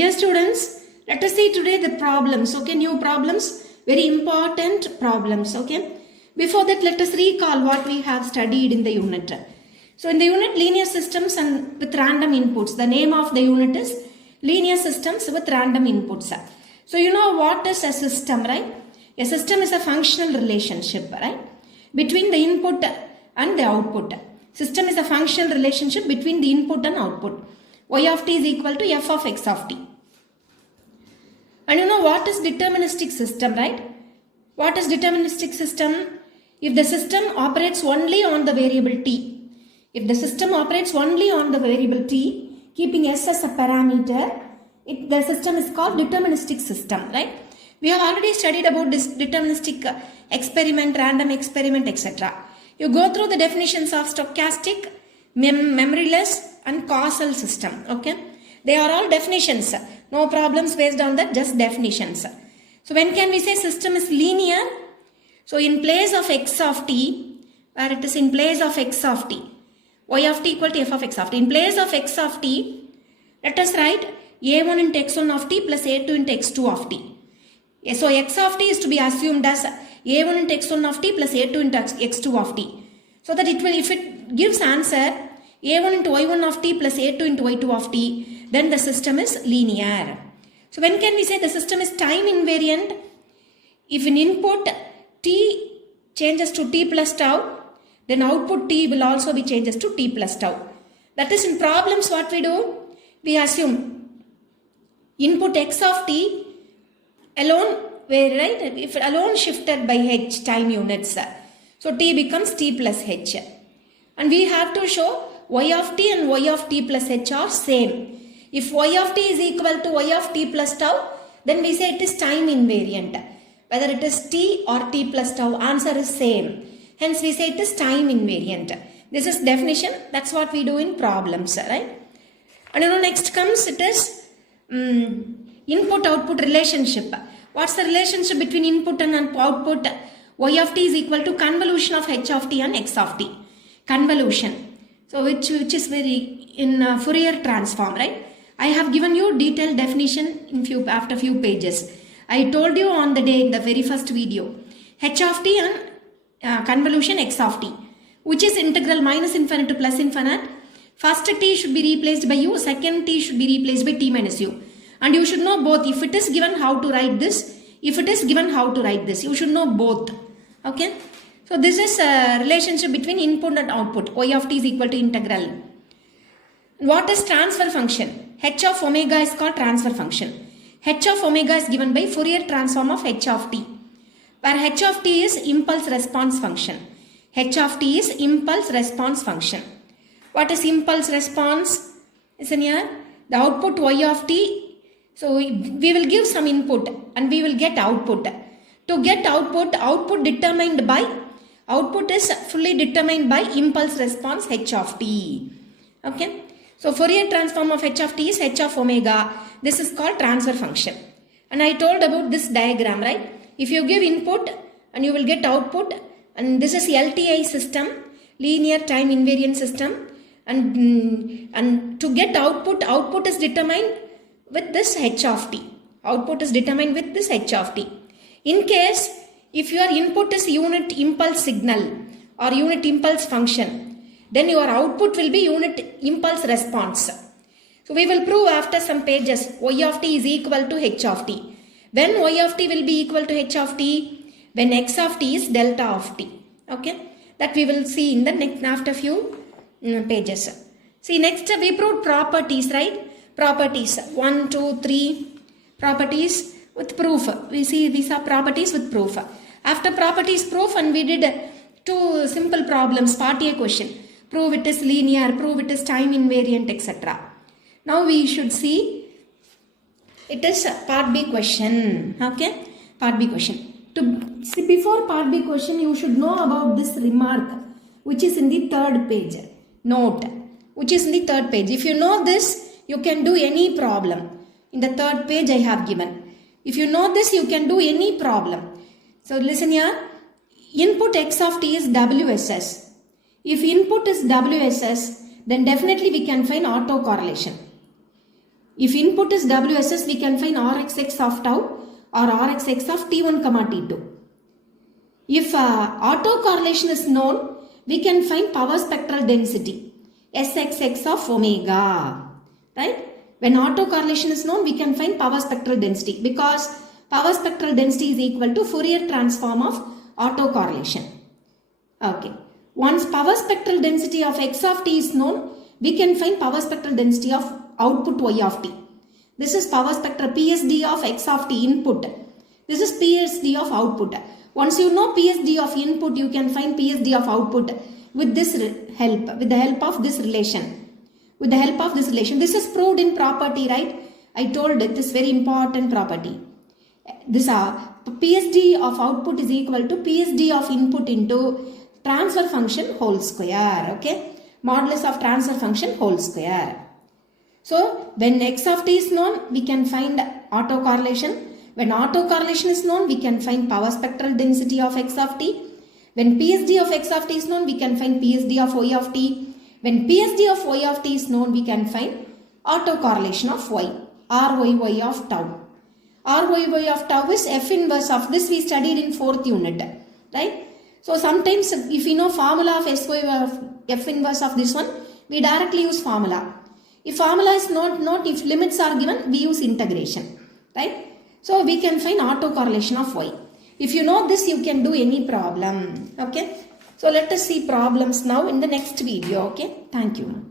Dear students, let us see today the problems, okay, new problems, very important problems, okay. Before that, let us recall what we have studied in the unit. So in the unit, linear systems and with random inputs. The name of the unit is linear systems with random inputs. So you know what is a system, right? A system is a functional relationship, right, between the input and the output. System is a functional relationship between the input and output. Y of t is equal to f of x of t. And you know what is deterministic system, right? What is deterministic system? If the system operates only on the variable t. If the system operates only on the variable t, keeping s as a parameter, the system is called deterministic system, right? We have already studied about this deterministic experiment, random experiment, etc. You go through the definitions of stochastic, memoryless and causal system, okay? They are all definitions. No problems based on that, just definitions. So when can we say system is linear? So in place of x of t, where it is in place of x of t, y of t equal to f of x of t. In place of x of t, let us write a1 into x1 of t plus a2 into x2 of t. So x of t is to be assumed as a1 into x1 of t plus a2 into x2 of t. So that it will, if it gives answer a1 into y1 of t plus a2 into y2 of t, then the system is linear. So when can we say the system is time invariant? If in input t changes to t plus tau, then output t will also be changes to t plus tau. That is, in problems what we do? We assume input x of t alone, right? If alone shifted by h time units, so t becomes t plus h. And we have to show y of t and y of t plus h are same. If y of t is equal to y of t plus tau, then we say it is time invariant. Whether it is t or t plus tau, answer is same. Hence we say it is time invariant. This is definition. That's what we do in problems, right? And you know, next comes it is input-output relationship. What's the relationship between input and output? Y of t is equal to convolution of h of t and x of t. Convolution. So which is very in Fourier transform, right? I have given you detailed definition in after few pages. I told you on the day in the very first video. H of t and convolution x of t, which is integral minus infinite to plus infinite. First t should be replaced by u, second t should be replaced by t minus u. And you should know both. If it is given how to write this, if it is given how to write this, you should know both. Okay. So this is a relationship between input and output. Y of t is equal to integral. What is transfer function? H of omega is called transfer function. H of omega is given by Fourier transform of h of t, where h of t is impulse response function. H of t is impulse response function. What is impulse response? Listen here. The output y of t. So we will give some input and we will get output. To get output determined by, output is fully determined by impulse response h of t. Okay. So Fourier transform of h of t is h of omega. This is called transfer function. And I told about this diagram, right? If you give input and you will get output, and this is LTI system, linear time invariant system, and to get output is determined with this h of t. Output is determined with this h of t. In case if your input is unit impulse signal or unit impulse function, then your output will be unit impulse response. So we will prove after some pages y of t is equal to h of t. When y of t will be equal to h of t? When x of t is delta of t. Okay. That we will see in the next after few pages. See, next we proved properties, right? Properties 1, 2, 3 properties with proof. We see these are properties with proof. After properties proof, and we did two simple problems, part A question. Prove it is linear, prove it is time invariant, etc. Now we should see it is part B question. Okay, part B question. To see, before part B question, you should know about this remark, which is in the third page. Note, which is in the third page. If you know this, you can do any problem. In the third page I have given. If you know this, you can do any problem. So listen here. Input x of t is WSS. If input is WSS, then definitely we can find autocorrelation. If input is WSS, we can find Rxx of tau or Rxx of T1, T2. If autocorrelation is known, we can find power spectral density, Sxx of omega, right? When autocorrelation is known, we can find power spectral density because power spectral density is equal to Fourier transform of autocorrelation. Okay. Once power spectral density of x of t is known, we can find power spectral density of output y of t. This is power spectral PSD of x of t input. This is PSD of output. Once you know PSD of input, you can find PSD of output with this help, with the help of this relation. This is proved in property, right? I told it is very important property. This PSD of output is equal to PSD of input into transfer function whole square. Okay, modulus of transfer function whole square. So when x of t is known, we can find autocorrelation. When autocorrelation is known, we can find power spectral density of x of t. When PSD of x of t is known, we can find PSD of y of t. When PSD of y of t is known, we can find autocorrelation of y, RYY of tau. RYY of tau is F inverse of this we studied in 4th unit, right? So sometimes if you know formula of SY of F inverse of this one, we directly use formula. If formula is not if limits are given, we use integration, right? So we can find autocorrelation of y. If you know this, you can do any problem, okay? So let us see problems now in the next video, okay? Thank you.